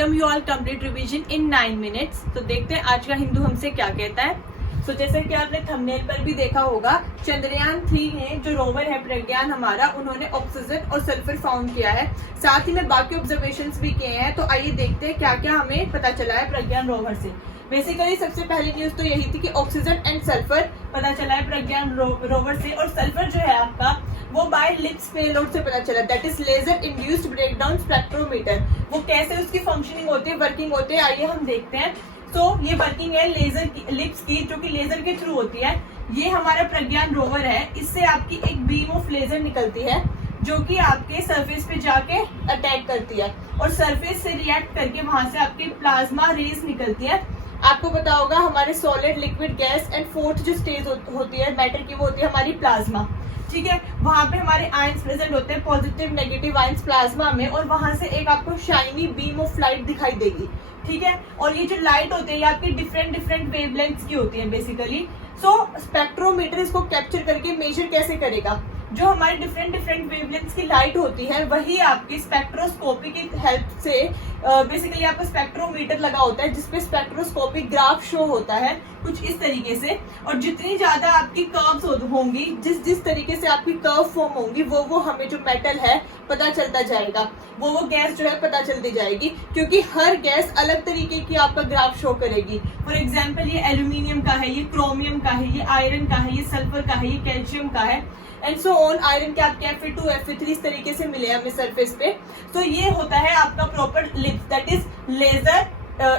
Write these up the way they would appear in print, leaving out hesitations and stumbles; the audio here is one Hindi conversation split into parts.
You all complete revision in 9 minutes. तो देखते हैं आज का हिंदू हमसे क्या कहता है। तो जैसे कि आपने थंबनेल पर भी देखा होगा, चंद्रयान 3 में जो रोवर है प्रज्ञान हमारा, उन्होंने ऑक्सीजन और सल्फर फाउंड किया है। साथ ही में बाकी ऑब्जर्वेशंस भी किए हैं। तो आइए देखते हैं क्या क्या हमें पता चला है प्रज्ञान रोवर से। बेसिकली सबसे पहली न्यूज तो यही थी कि ऑक्सीजन एंड सल्फर पता चला है प्रज्ञान रोवर से। और सल्फर जो है आपका वो बाय लिप्स पेलोड से पता चला, that is laser induced breakdown spectrometer. वो कैसे उसकी फंक्शनिंग होती है, वर्किंग होती है, आइए हम देखते हैं। तो ये वर्किंग है लेजर की, लिप्स की, जो कि लेजर के थ्रू होती है। ये हमारा प्रज्ञान रोवर है, इससे आपकी एक बीम ऑफ लेजर निकलती है जो कि आपके सरफेस पे जाके अटैक करती है और सरफेस से रिएक्ट करके वहां से आपकी प्लाज्मा रेज निकलती है। आपको पता होगा हमारे solid, liquid, gas and fourth जो स्टेज होती है मैटर की, वो होती है हमारी प्लाज्मा। ठीक है, वहां पे हमारे आयंस प्रेजेंट होते हैं, पॉजिटिव नेगेटिव आयंस प्लाज्मा में, और वहां से एक आपको शाइनी बीम ऑफ लाइट दिखाई देगी। ठीक है, और ये जो लाइट होती है ये आपकी डिफरेंट वेवलेंथ्स की होती है बेसिकली। सो स्पेक्ट्रोमीटर इसको कैप्चर करके मेजर कैसे करेगा? जो हमारी डिफरेंट वेवलेंथ्स की लाइट होती है वही आपकी स्पेक्ट्रोस्कोपी की हेल्प से बेसिकली आपका स्पेक्ट्रोमीटर लगा होता है, जिसपे स्पेक्ट्रोस्कोपिक ग्राफ शो होता है कुछ इस तरीके से। और जितनी ज्यादा आपकी कर्व्स होंगी, जिस तरीके से आपकी कर्व फॉर्म होंगी, वो हमें जो मेटल है पता चलता जाएगा, वो गैस जो है पता चलती जाएगी, क्योंकि हर गैस अलग तरीके की आपका ग्राफ शो करेगी। फॉर एग्जाम्पल ये एल्यूमिनियम का है, ये क्रोमियम का है, ये आयरन का है, ये सल्फर का है, ये कैल्शियम का है, एंड सो ऑन। आयरन के आपके Fe2, Fe3 इस तरीके से मिले हमें सरफेस पे। तो ये होता है आपका proper LIBS, that is laser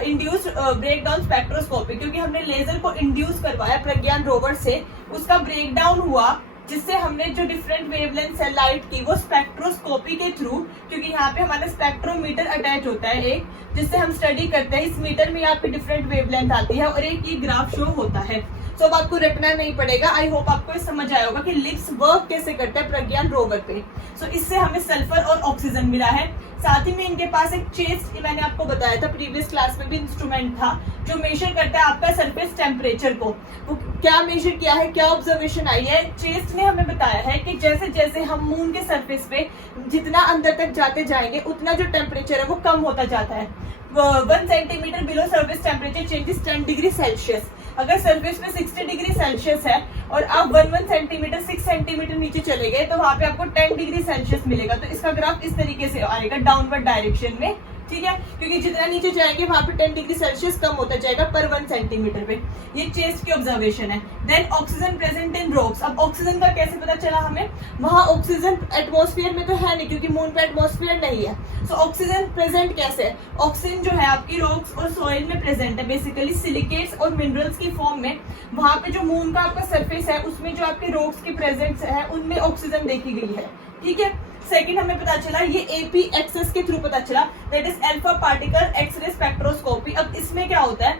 induced breakdown spectroscopy. क्योंकि हमने लेजर को इंड्यूस करवाया प्रज्ञान रोवर से, उसका ब्रेकडाउन हुआ, जिससे हमने जो डिफरेंट वेवलेंथ है लाइट की, वो स्पेक्ट्रोस्कोपी के थ्रू, क्योंकि यहाँ पे हमारा स्पेक्ट्रोमीटर अटैच होता है एक, जिससे हम स्टडी करते हैं। इस मीटर में आपकी डिफरेंट वेवलेंथ आती है और एक ये ग्राफ शो होता है। तो अब आपको रटना नहीं पड़ेगा। आई होप आपको समझ आया होगा कि लिप्स वर्क कैसे करता है प्रज्ञान रोवर पे। सो इससे हमें सल्फर और ऑक्सीजन मिला है। साथ ही में इनके पास एक चेस्ट, मैंने आपको बताया था प्रीवियस क्लास में भी, इंस्ट्रूमेंट था जो मेजर करता है आपका सरफेस टेम्परेचर को। वो क्या मेजर किया है, क्या ऑब्जर्वेशन आई है? चेस्ट ने हमें बताया है कि जैसे जैसे हम मून के सरफेस पे जितना अंदर तक जाते जाएंगे, उतना जो टेम्परेचर है वो कम होता जाता है। 1 centimetre below surface temperature changes 10 degree Celsius. अगर सरफेस में 60 डिग्री सेल्सियस है और आप 1 सेंटीमीटर 6 सेंटीमीटर नीचे चले गए, तो वहां पे आपको 10 डिग्री सेल्सियस मिलेगा। तो इसका ग्राफ इस तरीके से आएगा, डाउनवर्ड डायरेक्शन में। ठीक है, क्योंकि जितना नीचे जाएंगे वहां पे 10 डिग्री सेल्सियस कम होता जाएगा पर 1 सेंटीमीटर पे। ये चेस्ट की ऑब्जर्वेशन है। Then oxygen present in rocks. अब ऑक्सीजन का कैसे पता चला हमें? वहां ऑक्सीजन एटमॉस्फेयर में तो है नहीं, क्योंकि मून पे एटमॉस्फेयर नहीं है। सो ऑक्सीजन प्रेजेंट कैसे है? ऑक्सीजन जो है आपकी रॉक्स और सॉइल में प्रेजेंट है, बेसिकली सिलिकेट्स और मिनरल्स की फॉर्म में। वहां पे जो मून का आपका सरफेस है उसमें जो आपके रॉक्स की प्रेजेंस है उनमें ऑक्सीजन देखी गई है। ठीक है, सेकंड हमें पता चला, ये एपी एक्सेस के थ्रू पता चला, that is alpha particle X ray spectroscopy. अब इसमें क्या होता है,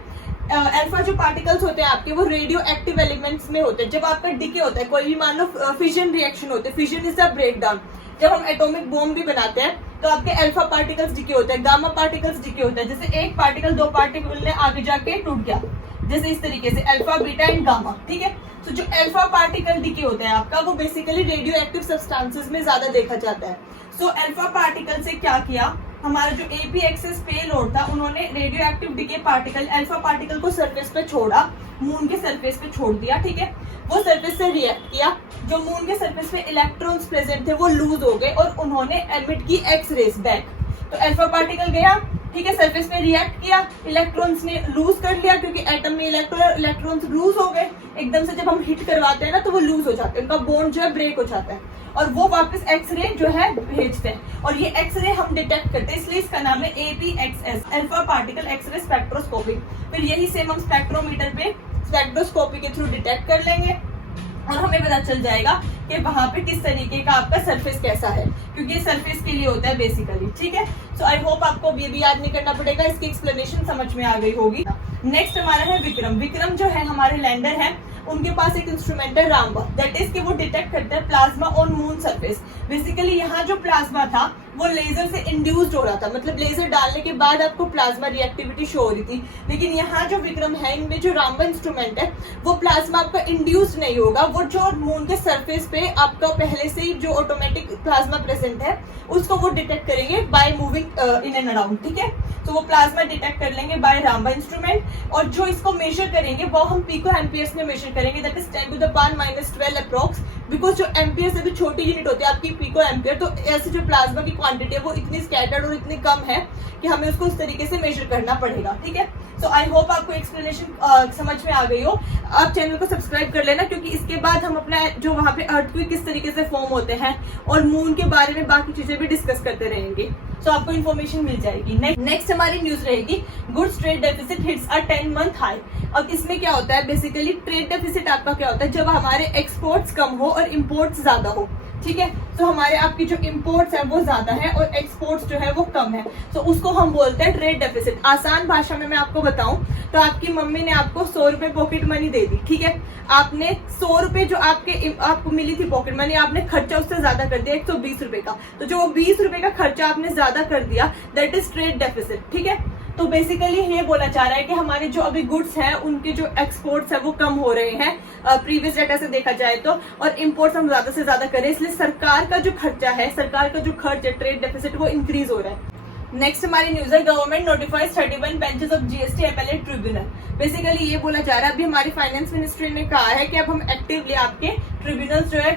अल्फा जो पार्टिकल्स होते हैं आपके, वो रेडियो एक्टिव एलिमेंट्स में होते हैं। जब आपका डिके होता है, कोई भी मान लो फिजन रिएक्शन होते हैं, फिजन इज द ब्रेकडाउन। जब हम एटॉमिक बॉम्ब भी बनाते हैं तो आपके अल्फा पार्टिकल्स डिके होते हैं, गामा पार्टिकल्स डिके होते हैं। जैसे एक पार्टिकल 2 पार्टिकल ने आगे जाके टूट गया, जैसे इस तरीके से अल्फा, बीटा एंड गामा। ठीक है, तो जो अल्फा पार्टिकल डिके होता है आपका, वो बेसिकली रेडियो एक्टिव सब्सटेंसेस में ज्यादा देखा जाता है। सो अल्फा पार्टिकल से क्या किया, हमारा जो एपी एक्सेस पेलोड था, उन्होंने radio active decay particle, alpha particle को सरफेस पे छोड़ा, मून के सरफेस पे छोड़ दिया। ठीक है, वो सरफेस से रिएक्ट किया, जो मून के सरफेस पे इलेक्ट्रॉन्स प्रेजेंट थे वो लूज हो गए और उन्होंने एमिट की एक्स रेज बैक। तो अल्फा पार्टिकल गया, ठीक है, सरफेस में रिएक्ट किया, इलेक्ट्रॉन्स ने लूज कर लिया, क्योंकि एटम में इलेक्ट्रॉन्स लूज हो गए एकदम से। जब हम हिट करवाते हैं ना तो वो लूज हो जाते हैं, उनका बॉन्ड जो है ब्रेक हो जाता है, और वो वापस एक्सरे जो है भेजते हैं, और ये एक्सरे हम डिटेक्ट करते हैं, इसलिए इसका नाम है APXS, alpha particle X ray spectroscopy. फिर यही सेम हम स्पेक्ट्रोमीटर पे स्पेक्ट्रोस्कोपी के थ्रू डिटेक्ट कर लेंगे और हमें पता चल जाएगा कि वहां पे किस तरीके का आपका सरफेस कैसा है, क्योंकि ये सरफेस के लिए होता है बेसिकली। ठीक है, सो आई होप आपको ये भी याद नहीं करना पड़ेगा, इसकी एक्सप्लेनेशन समझ में आ गई होगी। नेक्स्ट हमारा है विक्रम। विक्रम जो है हमारे लैंडर है, उनके पास एक इंस्ट्रूमेंट है रामबा, दैट इज कि वो डिटेक्ट करता है plasma on moon surface. Basically यहाँ जो प्लाज्मा था वो लेजर से इंड्यूस्ड हो रहा था, मतलब लेजर डालने के बाद आपको प्लाज्मा रिएक्टिविटी शो हो रही थी। लेकिन यहाँ जो विक्रम है, इनमें जो रामबन इंस्ट्रूमेंट है, वो प्लाज्मा आपका इंड्यूस्ड नहीं होगा, वो जो मून के सरफेस पे आपका पहले से ही जो ऑटोमेटिक प्लाज्मा प्रेजेंट है उसको वो डिटेक्ट करेंगे by moving in and around, ठीक है। तो वो प्लाज्मा डिटेक्ट कर लेंगे बाय रामबन इंस्ट्रूमेंट, और जो इसको मेजर करेंगे वो हम पिको एम्पियर्स में मेजर करेंगे, दैट इज 10⁻⁻12 अप्रॉक्स, बिकॉज जो एम्पियर से भी छोटी यूनिट होती है आपकी पिको एम्पियर। तो ऐसे जो प्लाज्मा की क्वांटिटी है वो इतनी स्कैटर्ड और इतनी कम है कि हमें उसको उस तरीके से मेजर करना पड़ेगा, ठीक है। सो आई होप आपको एक्सप्लेनेशन समझ में आ गई हो। आप चैनल को सब्सक्राइब कर लेना, क्योंकि इसके बाद हम अपना जो वहाँ पे अर्थक्वेक किस तरीके से फॉर्म होते हैं और मून के बारे में बाकी चीजें भी डिस्कस करते रहेंगे, सो आपको इन्फॉर्मेशन मिल जाएगी। नेक्स्ट हमारी न्यूज रहेगी, goods trade deficit hits a 10-month high. अब इसमें क्या होता है, बेसिकली ट्रेड डेफिसिट आपका क्या होता है, जब हमारे एक्सपोर्ट्स कम हो और इम्पोर्ट्स ज्यादा हो, ठीक है। तो हमारे आपकी जो इम्पोर्ट्स है वो ज्यादा है और एक्सपोर्ट्स जो है वो कम है, तो उसको हम बोलते हैं ट्रेड डेफिसिट। आसान भाषा में मैं आपको बताऊं तो आपकी मम्मी ने आपको 100 रुपए पॉकेट मनी दे दी, ठीक है। आपने 100 रुपए जो आपको मिली थी पॉकेट मनी, आपने खर्चा उससे ज्यादा कर दिया 120 रुपए का, तो जो 20 रुपए का खर्चा आपने ज्यादा कर दिया, दैट इज ट्रेड डेफिसिट, ठीक है। तो बेसिकली ये बोला जा रहा है कि हमारे जो अभी गुड्स हैं उनके जो एक्सपोर्ट्स है वो कम हो रहे हैं प्रीवियस डेटा से देखा जाए तो, और इम्पोर्ट्स हम ज्यादा से ज्यादा करें, इसलिए सरकार का जो खर्चा है, सरकार का जो खर्च है ट्रेड डेफिसिट वो इंक्रीज हो रहा है। नेक्स्ट हमारी न्यूज है, government notifies 31 benches of GST appellate tribunal. Basically ये बोला जा रहा है, अभी हमारी फाइनेंस मिनिस्ट्री ने कहा है कि अब हम एक्टिवली आपके ट्रिब्यूनल्स जो है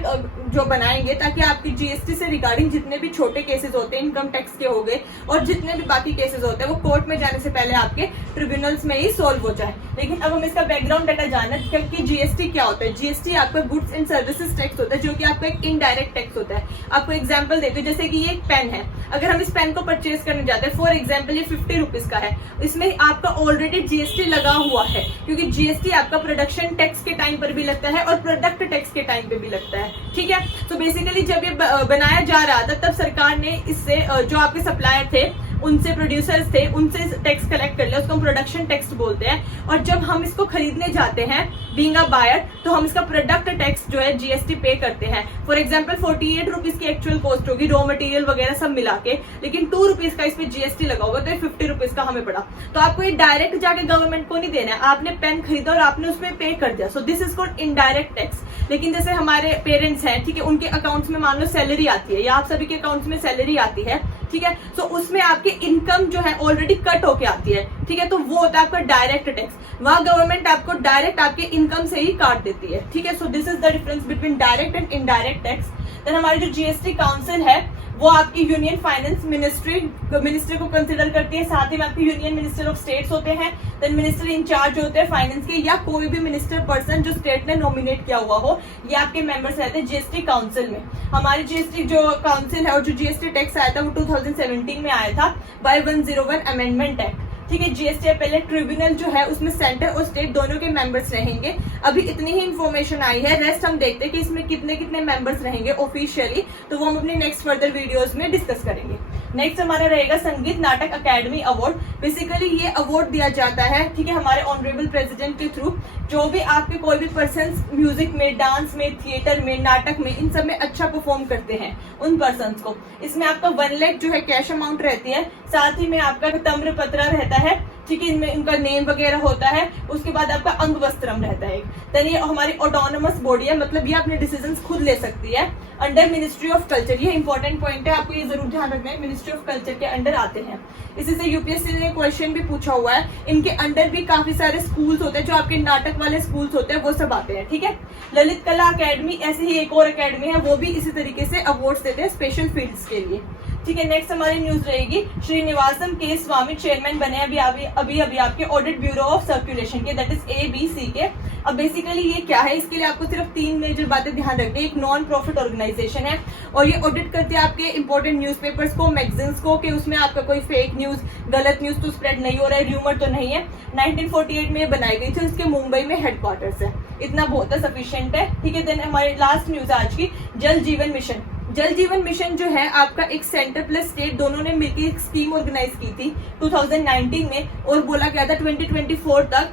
जो बनाएंगे, ताकि आपकी जीएसटी से रिगार्डिंग जितने भी छोटे केसेस होते हैं, इनकम टैक्स के हो गए और जितने भी बाकी केसेस होते हैं, वो कोर्ट में जाने से पहले आपके ट्रिब्यूनल्स में ही सोल्व हो जाए। लेकिन अब हम इसका बैकग्राउंड डाटा जानना है कि जीएसटी क्या होता है। जीएसटी आपका गुड्स एंड सर्विसेज टैक्स होता है, जो कि आपका एक इनडायरेक्ट टैक्स होता है। आपको एग्जाम्पल देते हैं, जैसे कि ये एक पेन है, अगर हम इस पेन को परचेज करने जाते हैं, फॉर एग्जाम्पल ये 50 रुपीज का है, इसमें आपका ऑलरेडी जीएसटी लगा हुआ है, क्योंकि जीएसटी आपका प्रोडक्शन टैक्स के टाइम पर भी लगता है और प्रोडक्ट टैक्स के टाइम पे भी लगता है, ठीक है। तो बेसिकली जब ये बनाया जा रहा था तब सरकार ने इससे जो आपके सप्लायर थे, उनसे प्रोड्यूसर्स थे, उनसे टैक्स कलेक्ट कर लिया, उसको हम प्रोडक्शन टैक्स बोलते हैं। और जब हम इसको खरीदने जाते हैं बीइंग अ बायर, तो हम इसका प्रोडक्ट टैक्स जो है जीएसटी पे करते हैं। फॉर एग्जांपल 48 रुपीज की एक्चुअल कॉस्ट होगी रॉ मटेरियल वगैरह सब मिला के, लेकिन 2 रुपीज का इस पे जीएसटी लगा होगा, तो ये 50 रुपीज का हमें पड़ा। तो आपको ये डायरेक्ट जाके गवर्नमेंट को नहीं देना है, आपने पेन खरीदा और आपने उसमें पे कर दिया, सो this is called indirect tax. लेकिन जैसे हमारे पेरेंट्स हैं, ठीक है, उनके अकाउंट्स में मान लो सैलरी आती है, या आप सभी के अकाउंट्स में सैलरी आती है, ठीक है, तो उसमें आपके इनकम जो है ऑलरेडी कट होके आती है, ठीक है, तो वो होता है आपका डायरेक्ट टैक्स। वहां गवर्नमेंट आपको डायरेक्ट आपके इनकम से ही काट देती है, ठीक है। So this is the difference between direct and indirect tax. Then हमारी जो जीएसटी काउंसिल है वो आपकी यूनियन फाइनेंस मिनिस्ट्री को कंसिडर करती है, साथ ही में आपकी यूनियन मिनिस्टर ऑफ स्टेट्स होते हैं, देन मिनिस्टर इंचार्ज होते हैं फाइनेंस के, या कोई भी मिनिस्टर पर्सन जो स्टेट ने नॉमिनेट किया हुआ हो, ये आपके मेंबर्स रहते हैं जीएसटी काउंसिल में। हमारी जीएसटी जो काउंसिल है और जो जीएसटी टैक्स आया था वो 2017 में आया था बाय 101 अमेंडमेंट एक्ट, ठीक है। जीएसटी अपीलेट ट्रिब्यूनल जो है उसमें सेंटर और स्टेट दोनों के मेंबर्स रहेंगे। अभी इतनी ही इन्फॉर्मेशन आई है, रेस्ट हम देखते हैं कि इसमें कितने कितने मेंबर्स रहेंगे ऑफिशियली, तो वो हम अपने नेक्स्ट फर्दर वीडियोस में डिस्कस करेंगे। नेक्स्ट हमारा रहेगा संगीत नाटक अकेडमी अवार्ड। बेसिकली ये अवार्ड दिया जाता है, ठीक है, हमारे ऑनरेबल प्रेसिडेंट के थ्रू, जो भी आपके कोई भी पर्सन म्यूजिक में, डांस में, थिएटर में, नाटक में, इन सब में अच्छा परफॉर्म करते हैं उन पर्सन को। इसमें आपका 1 लाख जो है कैश अमाउंट रहती है, साथ ही में आपका तम्र पत्र रहता है, ठीक है, इनमें इनका नेम वगैरह होता है। उसके बाद आपका अंग वस्त्रम रहता है। देन ये हमारी ऑटोनोमस बॉडी है, मतलब ये अपने डिसीजंस खुद ले सकती है अंडर मिनिस्ट्री ऑफ कल्चर। ये इंपॉर्टेंट पॉइंट है, आपको ये जरूर ध्यान रखना है, मिनिस्ट्री ऑफ कल्चर के अंडर आते हैं। इसी से यूपीएससी ने क्वेश्चन भी पूछा हुआ है, इनके अंडर भी काफी सारे स्कूल्स होते हैं, जो आपके नाटक वाले स्कूल्स होते हैं वो सब आते हैं, ठीक है। ललित कला अकेडमी ऐसे ही एक और अकेडमी है, वो भी इसी तरीके से अवार्ड्स देते हैं स्पेशल फील्ड्स के लिए, ठीक है। नेक्स्ट हमारी न्यूज रहेगी, श्रीनिवासम के स्वामी चेयरमैन बने अभी आपके ऑडिट ब्यूरो ऑफ सर्कुलेशन के, दैट इज ABC के। अब बेसिकली ये क्या है, इसके लिए आपको सिर्फ 3 मेजर बातें ध्यान रखनी है। एक नॉन प्रॉफिट ऑर्गेनाइजेशन है और ये ऑडिट करती है आपके इंपॉर्टेंट न्यूज़पेपर्स को, मैगजीन्स को, कि उसमें आपका कोई फेक न्यूज, गलत न्यूज तो स्प्रेड नहीं हो रहा है, र्यूमर तो नहीं है। 1948 में ये बनाई गई थी, इसके मुंबई में हेडक्वार्टर्स है। इतना बहुत है, सफिशिएंट है, ठीक है। देन हमारी लास्ट न्यूज आज की, जल जीवन मिशन। जल जीवन मिशन जो है आपका एक सेंटर प्लस स्टेट दोनों ने मिलकर एक स्कीम ऑर्गेनाइज की थी 2019 में, और बोला गया था 2024 तक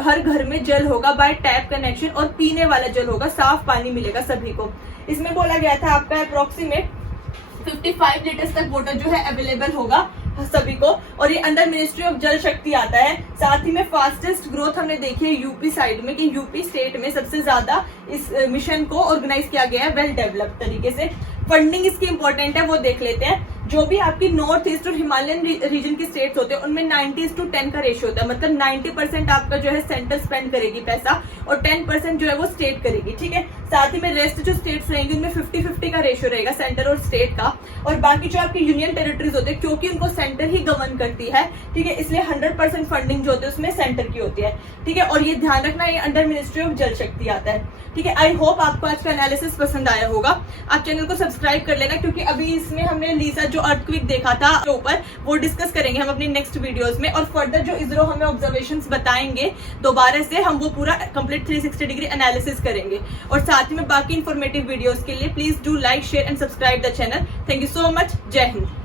हर घर में जल होगा बाय टैप कनेक्शन, और पीने वाला जल होगा, साफ पानी मिलेगा सभी को। इसमें बोला गया था आपका अप्रोक्सीमेट 55 लीटर्स तक वाटर जो है अवेलेबल होगा सभी को, और ये अंडर मिनिस्ट्री ऑफ जल शक्ति आता है। साथ ही में फास्टेस्ट ग्रोथ हमने देखी है यूपी साइड में, कि यूपी स्टेट में सबसे ज्यादा इस मिशन को ऑर्गेनाइज किया गया है वेल डेवलप्ड तरीके से। फंडिंग इसकी इंपॉर्टेंट है, वो देख लेते हैं। जो भी आपकी नॉर्थ ईस्ट और हिमालयन रीजन की स्टेट्स होते हैं उनमें 90:10 का रेशियो होता है, मतलब 90% आपका जो है सेंटर स्पेंड करेगी पैसा और 10% जो है वो स्टेट करेगी, ठीक है। साथ ही में रेस्ट जो स्टेट्स रहेंगी उनमें 50-50 का रेशियो रहेगा सेंटर और स्टेट का। और बाकी जो आपकी यूनियन टेरिटरीज होते हैं, क्योंकि उनको सेंटर ही गवर्न करती है, ठीक है, इसलिए 100% फंडिंग जो होती है उसमें सेंटर की होती है, ठीक है। और ये ध्यान रखना, ये अंडर मिनिस्ट्री ऑफ जल शक्ति आता है, ठीक है। आई होप आपको आज का एनालिसिस पसंद आया होगा। आप चैनल को सब्सक्राइब कर लेना, क्योंकि अभी इसमें हमने लीसा जो अर्थक्वेक देखा था के ऊपर, वो डिस्कस करेंगे हम अपनी नेक्स्ट वीडियोस में। और फर्दर जो इसरो हमें ऑब्जर्वेशंस बताएंगे दोबारा से, हम वो पूरा कंप्लीट 360 डिग्री एनालिसिस करेंगे। और साथ ही में बाकी इंफॉर्मेटिव वीडियोस के लिए please do like, share and subscribe the channel. Thank you so much. जय हिंद।